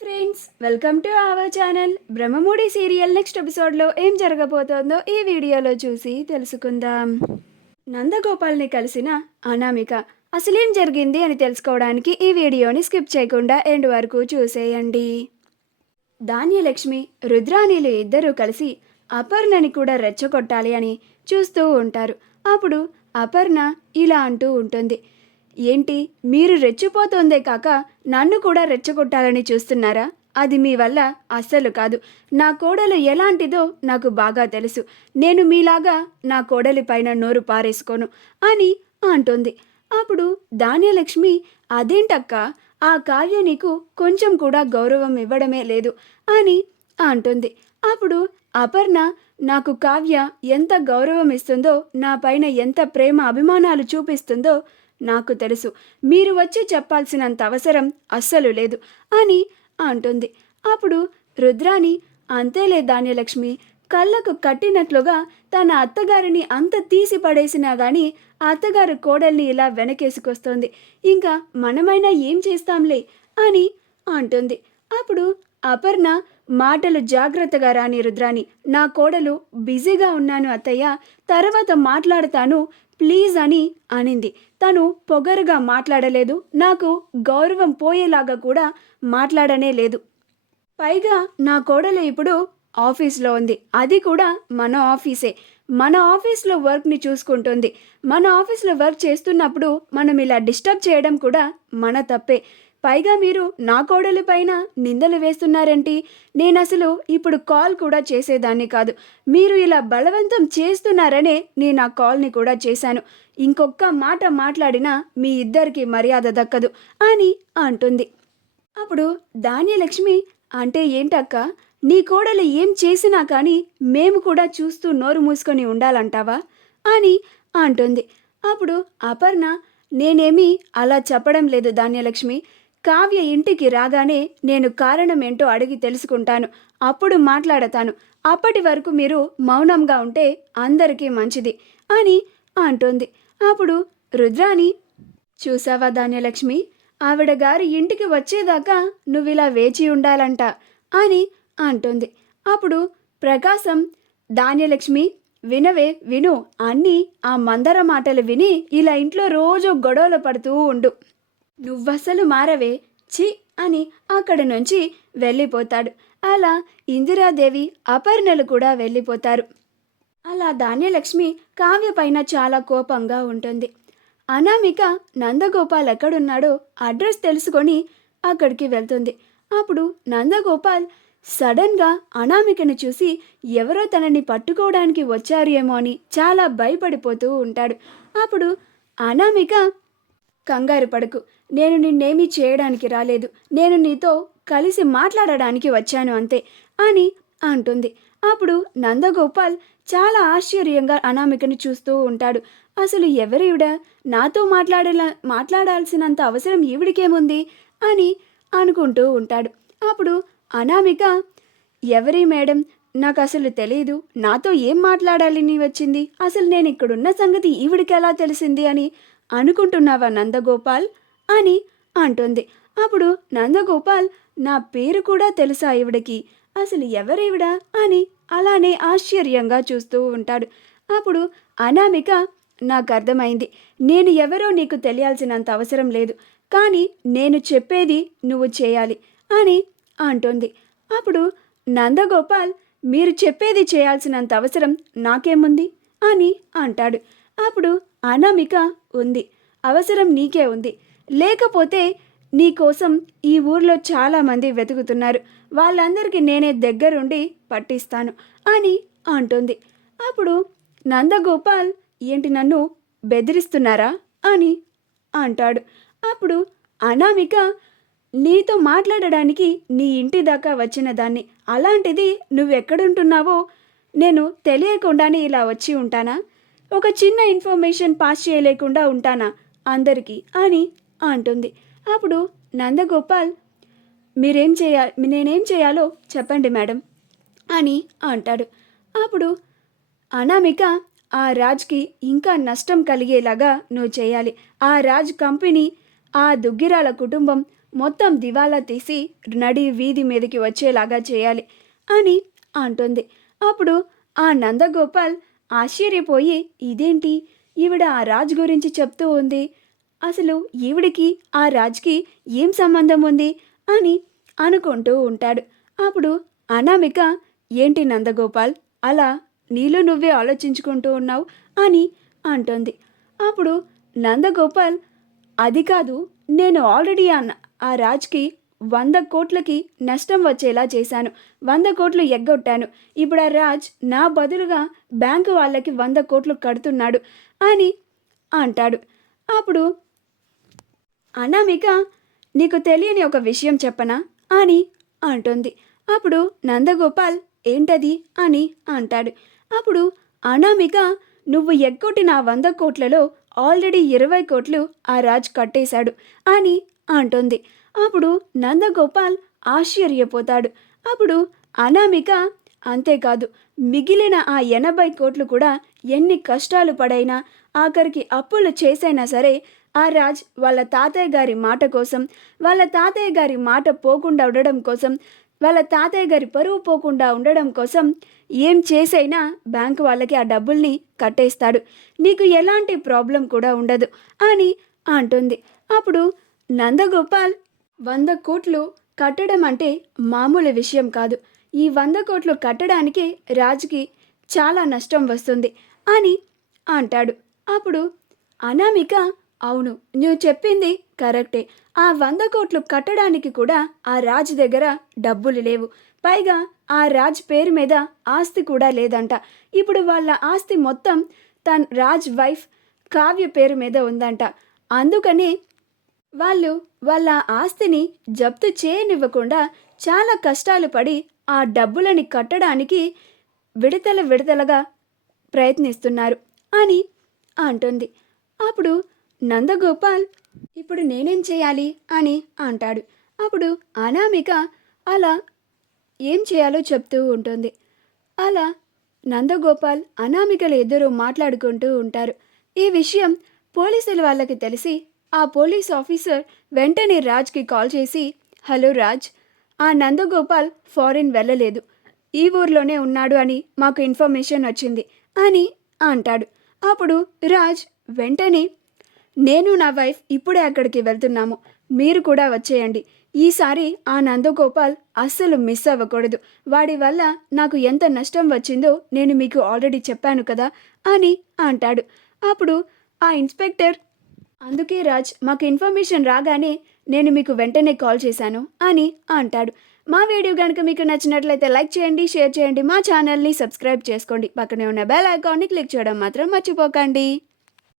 Friends, welcome to our channel. Brahmamudi serial next ఎపిసోడ్లో ఏం జరగబోతోందో ఈ వీడియోలో చూసి తెలుసుకుందాం. నందగోపాల్ని కలిసిన అనామిక అసలేం జరిగింది అని తెలుసుకోవడానికి ఈ వీడియోని స్కిప్ చేయకుండా ఎండ్ వరకు చూసేయండి. ధాన్యలక్ష్మి, రుద్రాణిలు ఇద్దరూ కలిసి అపర్ణని కూడా రెచ్చగొట్టాలి అని చూస్తూ ఉంటారు. అప్పుడు అపర్ణ ఇలా అంటూ ఉంటుంది, ఏంటి మీరు రెచ్చిపోతోందే కాక నన్ను కూడా రెచ్చగొట్టాలని చూస్తున్నారా? అది మీ వల్ల అస్సలు కాదు. నా కోడలు ఎలాంటిదో నాకు బాగా తెలుసు. నేను మీలాగా నా కోడలి పైన నోరు పారేసుకోను అని అంటుంది. అప్పుడు ధాన్యలక్ష్మి, అదేంటక్క, ఆ కావ్య నీకు కొంచెం కూడా గౌరవం ఇవ్వడమే లేదు అని అంటుంది. అప్పుడు అపర్ణ, నాకు కావ్య ఎంత గౌరవం ఇస్తుందో, నా పైన ఎంత ప్రేమ అభిమానాలు చూపిస్తుందో నాకు తెలుసు. మీరు వచ్చి చెప్పాల్సినంత అవసరం అస్సలు లేదు అని అంటుంది. అప్పుడు రుద్రాణి, అంతేలే ధాన్యలక్ష్మి, కళ్ళకు కట్టినట్లుగా తన అత్తగారిని అంత తీసి పడేసినా గాని అత్తగారు కోడల్ని ఇలా వెనకేసుకొస్తోంది. ఇంకా మనమైనా ఏం చేస్తాంలే అని అంటుంది. అప్పుడు అపర్ణ, మాటలు జాగ్రత్తగా రాని రుద్రాణి, నా కోడలు బిజీగా ఉన్నాను అత్తయ్య, తర్వాత మాట్లాడతాను ప్లీజ్ అని అనింది. తను పొగరుగా మాట్లాడలేదు, నాకు గౌరవం పోయేలాగా కూడా మాట్లాడనే లేదు. పైగా నా కోడలు ఇప్పుడు ఆఫీస్లో ఉంది, అది కూడా మన ఆఫీసే. మన ఆఫీస్లో వర్క్ని చూసుకుంటుంది. మన ఆఫీస్లో వర్క్ చేస్తున్నప్పుడు మనం ఇలా డిస్టర్బ్ చేయడం కూడా మన తప్పే. పైగా మీరు నా కోడలి పైన నిందలు వేస్తున్నారేంటి? నేను అసలు ఇప్పుడు కాల్ కూడా చేసేదాన్ని కాదు. మీరు ఇలా బలవంతం చేస్తున్నారనే నేను ఆ కాల్ని కూడా చేశాను. ఇంకొక్క మాట మాట్లాడినా మీ ఇద్దరికి మర్యాద దక్కదు అని అంటుంది. అప్పుడు ధాన్యలక్ష్మి, అంటే ఏంటక్క, నీ కోడలు ఏం చేసినా కానీ మేము కూడా చూస్తూ నోరు మూసుకొని ఉండాలంటావా అని అంటుంది. అప్పుడు అపర్ణ, నేనేమీ అలా చెప్పడం లేదు ధాన్యలక్ష్మి. కావ్య ఇంటికి రాగానే నేను కారణం ఏంటో అడిగి తెలుసుకుంటాను, అప్పుడు మాట్లాడతాను. అప్పటి వరకు మీరు మౌనంగా ఉంటే అందరికీ మంచిది అని అంటుంది. అప్పుడు రుద్రాణి, చూసావా ధాన్యలక్ష్మి, ఆవిడ గారి ఇంటికి వచ్చేదాకా నువ్విలా వేచి ఉండాలంట అని అంటుంది. అప్పుడు ప్రకాశం, ధాన్యలక్ష్మి వినవే విను, అన్నీ ఆ మందర మాటలు విని ఇలా ఇంట్లో రోజు గొడవలు పడుతూ ఉండు. నువ్వసలు మారవే, చి అని అక్కడి నుంచి వెళ్ళిపోతాడు. అలా ఇందిరాదేవి, అపర్ణలు కూడా వెళ్ళిపోతారు. అలా ధాన్యలక్ష్మి కావ్య పైన చాలా కోపంగా ఉంటుంది. అనామిక నందగోపాల్ ఎక్కడున్నాడో అడ్రస్ తెలుసుకొని అక్కడికి వెళ్తుంది. అప్పుడు నందగోపాల్ సడన్గా అనామికను చూసి ఎవరో తనని పట్టుకోవడానికి వచ్చారేమో అని చాలా భయపడిపోతూ ఉంటాడు. అప్పుడు అనామిక, కంగారు పడకు, నేను నిన్నేమీ చేయడానికి రాలేదు, నేను నీతో కలిసి మాట్లాడడానికి వచ్చాను అంతే అని అంటుంది. అప్పుడు నందగోపాల్ చాలా ఆశ్చర్యంగా అనామికను చూస్తూ ఉంటాడు. అసలు ఎవరివిడ, నాతో మాట్లాడాల్సినంత అవసరం ఈవిడికేముంది అని అనుకుంటూ ఉంటాడు. అప్పుడు అనామిక, ఎవరి మేడం, నాకు అసలు తెలియదు, నాతో ఏం మాట్లాడాలని వచ్చింది, అసలు నేను ఇక్కడున్న సంగతి ఈవిడికి ఎలా తెలిసింది అని అనుకుంటున్నావా నందగోపాల్ అని అంటుంది. అప్పుడు నందగోపాల్, నా పేరు కూడా తెలుసా ఈవిడకి, అసలు ఎవరేవిడా అని అలానే ఆశ్చర్యంగా చూస్తూ ఉంటాడు. అప్పుడు అనామిక, నాకు అర్థమైంది, నేను ఎవరో నీకు తెలియాల్సినంత అవసరం లేదు, కానీ నేను చెప్పేది నువ్వు చేయాలి అని అంటుంది. అప్పుడు నందగోపాల్, మీరు చెప్పేది చేయాల్సినంత అవసరం నాకేముంది అని అంటాడు. అప్పుడు అనామిక, ఉంది, అవసరం నీకే ఉంది, లేకపోతే నీకోసం ఈ ఊర్లో చాలామంది వెతుకుతున్నారు, వాళ్ళందరికీ నేనే దగ్గరుండి పట్టిస్తాను అని అంటుంది. అప్పుడు నందగోపాల్, ఏంటి నన్ను బెదిరిస్తున్నారా అని అంటాడు. అప్పుడు అనామిక, నీతో మాట్లాడడానికి నీ ఇంటి దాకా వచ్చిన దాన్ని, అలాంటిది నువ్వెక్కడుంటున్నావో నేను తెలియకుండానే ఇలా వచ్చి ఉంటానా? ఒక చిన్న ఇన్ఫర్మేషన్ పాస్ చేయలేకుండా ఉంటానా అందరికీ అని అంటుంది. అప్పుడు నందగోపాల్, నేనేం చేయాలో చెప్పండి మేడం అని అంటాడు. అప్పుడు అనామిక, ఆ రాజ్కి ఇంకా నష్టం కలిగేలాగా నువ్వు చేయాలి. ఆ రాజ్ కంపెనీ, ఆ దుగ్గిరాల కుటుంబం మొత్తం దివాలా తీసి నడి వీధి మీదకి వచ్చేలాగా చేయాలి అని అంటుంది. అప్పుడు ఆ నందగోపాల్ ఆశ్చర్యపోయి, ఇదేంటి ఈవిడ ఆ రాజ్ గురించి చెప్తూ ఉంది, అసలు ఈవిడికి ఆ రాజ్కి ఏం సంబంధం ఉంది అని అనుకుంటూ ఉంటాడు. అప్పుడు అనామిక, ఏంటి నందగోపాల్ అలా నీలో నువ్వే ఆలోచించుకుంటూ ఉన్నావు అని అంటుంది. అప్పుడు నందగోపాల్, అది కాదు, నేను ఆల్రెడీ ఆ రాజ్కి 100 కోట్లకి నష్టం వచ్చేలా చేశాను, 100 కోట్లు ఎగ్గొట్టాను. ఇప్పుడు ఆ రాజ్ నా బదులుగా బ్యాంకు వాళ్ళకి 100 కోట్లు కడుతున్నాడు అని అంటాడు. అప్పుడు అనామిక, నీకు తెలియని ఒక విషయం చెప్పనా అని అంటుంది. అప్పుడు నందగోపాల్, ఏంటది అని అంటాడు. అప్పుడు అనామిక, నువ్వు ఎగ్గొట్టిన 100 కోట్లలో ఆల్రెడీ 20 కోట్లు ఆ రాజ్ కట్టేశాడు అని అంటుంది. అప్పుడు నందగోపాల్ ఆశ్చర్యపోతాడు. అప్పుడు అనామిక, అంతేకాదు, మిగిలిన ఆ 80 కోట్లు కూడా ఎన్ని కష్టాలు పడైనా ఆఖరికి అప్పులు చేసైనా సరే ఆ రాజ్ వాళ్ళ తాతయ్య గారి మాట కోసం, వాళ్ళ తాతయ్య గారి మాట పోకుండా ఉండడం కోసం, వాళ్ళ తాతయ్య గారి పరువు పోకుండా ఉండడం కోసం ఏం చేసైనా బ్యాంకు వాళ్ళకి ఆ డబ్బుల్ని కట్టేస్తాడు, నీకు ఎలాంటి ప్రాబ్లం కూడా ఉండదు అని అంటుంది. అప్పుడు నందగోపాల్, 100 కోట్లు కట్టడం అంటే మామూలు విషయం కాదు, ఈ 100 కోట్లు కట్టడానికి రాజ్కి చాలా నష్టం వస్తుంది అని అంటాడు. అప్పుడు అనామిక, అవును, నువ్వు చెప్పింది కరెక్టే, ఆ 100 కోట్లు కట్టడానికి కూడా ఆ రాజ్ దగ్గర డబ్బులు లేవు, పైగా ఆ రాజ్ పేరు మీద ఆస్తి కూడా లేదంట. ఇప్పుడు వాళ్ళ ఆస్తి మొత్తం రాజ్ వైఫ్ కావ్య పేరు మీద ఉందంట. అందుకని వాళ్ళు వాళ్ళ ఆస్తిని జప్తు చేయనివ్వకుండా చాలా కష్టాలు పడి ఆ డబ్బులని కట్టడానికి విడతలుగా ప్రయత్నిస్తున్నారు అని అంటుంది. అప్పుడు నందగోపాల్, ఇప్పుడు నేనేం చేయాలి అని అంటాడు. అప్పుడు అనామిక అలా ఏం చేయాలో చెప్తూ ఉంటుంది. అలా నందగోపాల్ అనామికలు ఇద్దరూ మాట్లాడుకుంటూ ఉంటారు. ఈ విషయం పోలీసుల వాళ్ళకి తెలిసి ఆ పోలీస్ ఆఫీసర్ వెంటనే రాజ్కి కాల్ చేసి, హలో రాజ్, ఆ నందగోపాల్ ఫారిన్ వెళ్ళలేదు, ఈ ఊర్లోనే ఉన్నాడు అని మాకు ఇన్ఫర్మేషన్ వచ్చింది అని అంటాడు. అప్పుడు రాజ్ వెంటనే, నేను నా వైఫ్ ఇప్పుడే అక్కడికి వెళ్తున్నాము, మీరు కూడా వచ్చేయండి, ఈసారి ఆ నందగోపాల్ అస్సలు మిస్ అవ్వకూడదు, వాడి వల్ల నాకు ఎంత నష్టం వచ్చిందో నేను మీకు ఆల్రెడీ చెప్పాను కదా అని అంటాడు. అప్పుడు ఆ ఇన్స్పెక్టర్, అందుకే రాజ్, మాకు ఇన్ఫర్మేషన్ రాగానే నేను మీకు వెంటనే కాల్ చేశాను అని అంటాడు. మా వీడియో కనుక మీకు నచ్చినట్లయితే లైక్ చేయండి, షేర్ చేయండి, మా ఛానల్ని సబ్స్క్రైబ్ చేసుకోండి, పక్కనే ఉన్న బెల్ ఐకాన్ని క్లిక్ చేయడం మాత్రం మర్చిపోకండి.